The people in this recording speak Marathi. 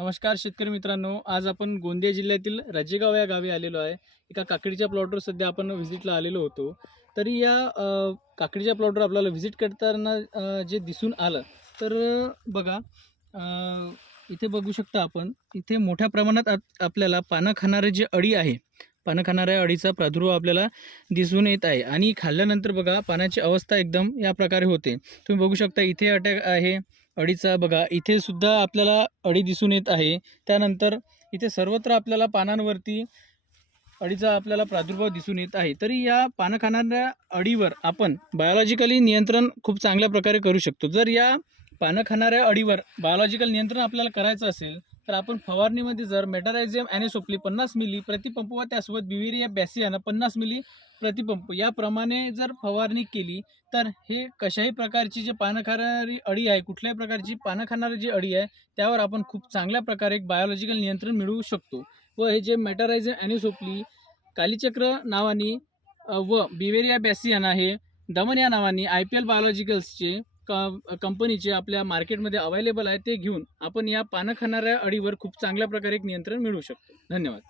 नमस्कार शेतकरी मित्रांनो आज आपण गोंदिया जिल्ह्यातील राजेगाव या गावी आलेलो आहे. एका काकडीच्या प्लॉटवर सध्या आपण व्हिजिटला आलेलो होतो. तरी या काकडीच्या प्लॉटवर आपल्याला व्हिजिट करताना जे दिसून आलं तर बघा इथे बघू शकता आपण इथे मोठ्या प्रमाणात आपल्याला पानं खाणारे जे अळी आहे पानं खाणाऱ्या अळीचा प्रादुर्भाव आपल्याला दिसून येत आहे. आणि खाल्ल्यानंतर बघा पानाची अवस्था एकदम या प्रकारे होते. तुम्ही बघू शकता इथे अटॅक आहे अळीचा. बघा इथे सुद्धा आपल्याला अळी दिसून येत आहे. त्यानंतर इथे सर्वत्र आपल्याला पानांवरती अळीचा आपल्याला प्रादुर्भाव दिसून येत आहे. तरी या पानं खाणाऱ्या अळीवर आपण बायोलॉजिकली नियंत्रण खूप चांगल्या प्रकारे करू शकतो. जर या पानं खाणाऱ्या अळीवर बायोलॉजिकल नियंत्रण आपल्याला करायचं असेल तर आपण फवारणीमध्ये जर मेटारायझियम ॲनेसोप्ली पन्नास मिली प्रतिपंप व त्यासोबत बिविरिया बॅसियाना पन्नास मिली प्रतिपंप याप्रमाणे जर फवारणी केली तर हे कशाही प्रकारची जे पानं खाणारी अळी आहे कुठल्याही प्रकारची पानं खाणारी जी अळी आहे त्यावर आपण खूप चांगल्या प्रकारे एक बायोलॉजिकल नियंत्रण मिळवू शकतो. व हे जे मेटारायझर ॲनिसोप्ली कालीचक्र नावाने व बिवेरिया बॅसियाना हे दमन या नावाने आय पी एल बायोलॉजिकल्सचे क कंपनीचे आपल्या मार्केटमध्ये अवेलेबल आहे ते घेऊन आपण या पानं खाणाऱ्या अळीवर खूप चांगल्या प्रकारे एक नियंत्रण मिळवू शकतो. धन्यवाद.